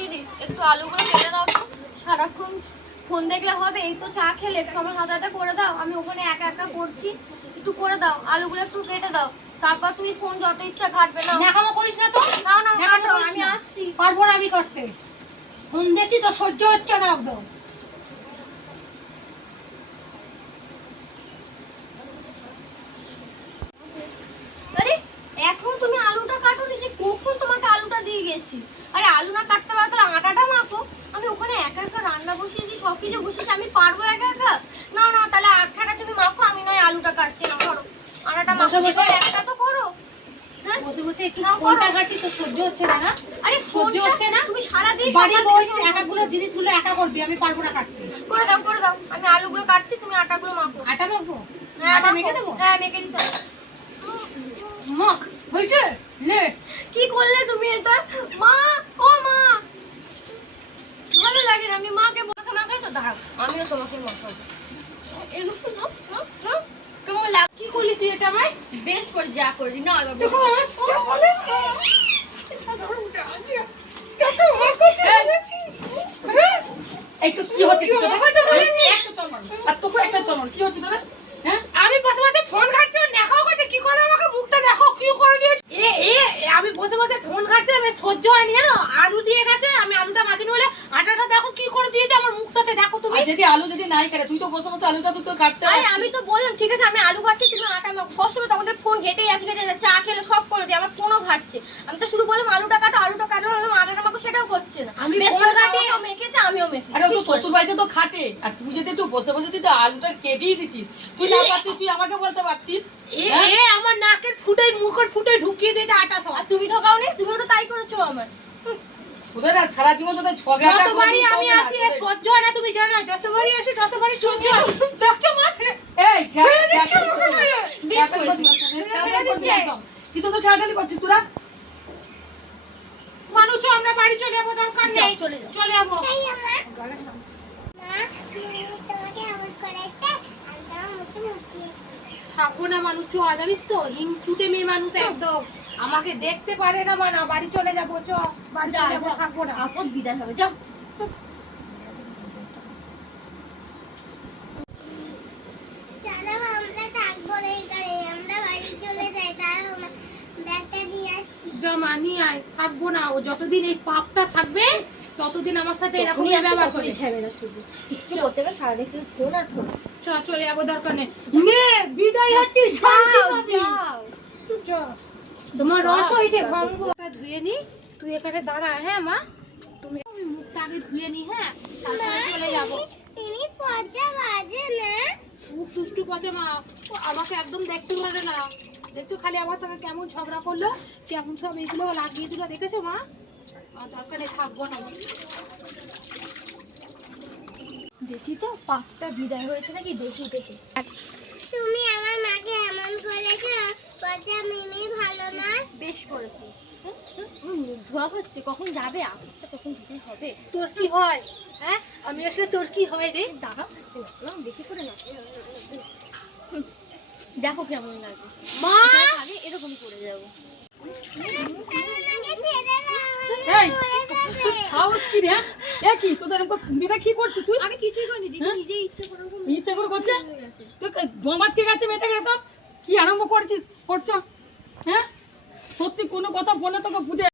দিদি একটু আলুগুলো কেটে দাও তো। সারাক্ষণ ফোন দেখলে হবে এই তো চা খেলে একটু আমার হাতে করে দাও। আমি ওখানে একা একা করছি একটু করে দাও আলুগুলো একটু কেটে দাও। তারপর তুমি ফোন যত ইচ্ছা ঘাটবে না দেখামো করিস না তো? না না আমি আসছি। পারব না আমি করতে ফোন দেখছি তো সহ্য হচ্ছে না একদম। এখন তুমি আলুটা কাটো নি যে কখন তোমাকে আলুটা দিয়ে গেছি? আরে আলু না কাটতে পারো তাহলে আটাটা মাখো। আমি ওখানে একা একা রান্না বসিয়েছি সব কিছু বসিয়েছি আমি পারব একা একা? না না তাহলে আটাটা তুমি মাখো আমি নয় আলুটা কাটছি না করো। আটাটা মাখো একটা তো করো। হ্যাঁ? বসে বসে একটু ফোনটা ঘাটছি তো সহ্য হচ্ছে না না? আরে সহ্য হচ্ছে না? তুমি সারা দিন বাড়ি বসে একাগুলো জিনিসগুলো একা করবি আমি পারব না কাটতে। করে দাও করে দাও। আমি আলুগুলো কাটছি তুমি আটাগুলো মাখো। আটা মাখবো? হ্যাঁ আটা মেখে। দেবো? হ্যাঁ মেখে দিতে হবে। মাখ হয়েছে? নে। কি করলে তুমি এটা? মা ভালো লাগে না আমি মাকে মাকে মাখাই তো দাঁড়াও আমিও তোমাকে নাও। কেমন লাগ কি করলি তুই এটা আমায়? বেশ করে যা করেছি না। এই তো কি হচ্ছে আর তোকে? একটা চল কি হচ্ছে তোদের? হ্যাঁ? আমি বসে বসে ফোন ঘাটছি ও দেখাও করছে কি করে আমাকে মুখটা দেখো কি করে দিয়েছে এ এ আমি বসে বসে ফোন ঘাটছি আমি সহ্য হয়নি জানো? আলু দিয়ে গেছে আমি আলুটা মাখিনি বলে আটাটা দেখো কি করে দিয়েছে আমার মুখটাতে দেখো তুমি। যদি আলু যদি নাই কাটে তুই তো বসে বসে আলুটা তো কাটতে আরে আমি তো বললাম ঠিক আছে আমি আলু কাটছি তুমি আটা মাখো সবসময় তোমাদের ফোন ঘেটেই আছে ঘেটে চা খেলে সব করে দিই আমার ফোনও ঘাটছে। আমি তো শুধু বললাম আলুটা কাটো আলুটা কাটো বললাম আটাটা মাখো সেটাও করছে না। আমি করে মেখেছে আমিও মেখেছি আরে তো শ্বশুর বাড়িতে তো খাটে আর তুই যদি একটু বসে বসে তুই তো আলুটা কেটেই দিতিস। তুই না পারতিস তুই আমাকে বলতে পারতিস? এ হ্যাঁ? এ আমার নাকের ফুটাই মুখের ফুটাই ঢুকিয়ে দিয়েছে আটা সব। আর তুমি ঢোকাও নি তুমিও তো তাই করেছ আমার। হুম, তোদের সারা জীবন তোদের ছবি যতবারই আমি আসি এ সহ্য হয় না তুমি জানো যতবারই আসি ততবারই সহ্য হয় দেখছ মা এই, ঠ্যা- ফেলে দিচ্ছে ঠ্যাকালি আমাকে করছিস। ফেলে। বেশ ঠ্যাকালি করেছিস। করছিস, ফেলে ঠ্যাকালি করছিস দিচ্ছে। একদম। কি তো তো করছিস তোরা মানুষ আমরা বাড়ি চলে যাব দরকার নেই চলে যাও। চলে যাব থাকব না মানুষ চ জানিস তো হিং ছুটে মেয়ে মানুষ একদম। আমাকে দেখতে পারে না বা না বাড়ি চলে যাব চ। বাড়ি চলে যাব থাকব না। আপদ বিদায় হবে যাও। চলো আমরা থাকব না এখানে আমরা বাড়ি চলে যাই তাহলে ব্যাগটা নিয়ে আসি। জমা নিয়ে আয়। থাকব না ও যতদিন এই পাপটা থাকবে ততদিন আমার সাথে এরকমই ব্যবহার তখনই করে ঝামেলা শুধু কিচ্ছু করতে পারে সারাদিন শুধু ফোন আর ফোন। চ চলে যাব দরকার নেই। বিদায় হচ্ছি শান্তি পাচ্ছি। তোমার রস হয়েছে ভাঙবো। ধুয়ে নি। তুই এখানে দাঁড়া হ্যাঁ মা? তুমি আমি মুখটা আগে ধুয়ে নি হ্যাঁ? তারপরে চলে যাব। তুমি পচা বাজে না? দুষ্টু পচে মা। আমাকে একদম দেখতে পারে না। দেখছ খালি আমার সঙ্গে কেমন ঝগড়া করল? কেমন সব এগুলো লাগিয়ে দিল দেখেছ মা? আর থাকব না দেখি তো পাঁচটা বিদায় হয়েছে নাকি? দেখি দেখি। তুমি আমার মাকে এমন করেছ পচা মিমি ভালো না? বেশ করেছি। ধোয়া হচ্ছে কখন যাবে? আবার কখন দিতে হবে? তোর কি হয়? হ্যাঁ? আমি আসলে তোর কি হয় রে? নাচলাম বেশি করে না। দেখো কেমন লাগে। মা! আগে এরকম করে যাব। এই, সাহস কি রে? এ কি, তোদের মেয়েটা কি করছিস তুই? আমি কিছুই করিনি দিদি হ্যাঁ? ইচ্ছে করে ইচ্ছা করে করছে? তুই গেছে মেয়েটাকে এরকম? কি আরম্ভ করছিস করছ হ্যাঁ সত্যি কোনো কথা বলে তোকে বুঝে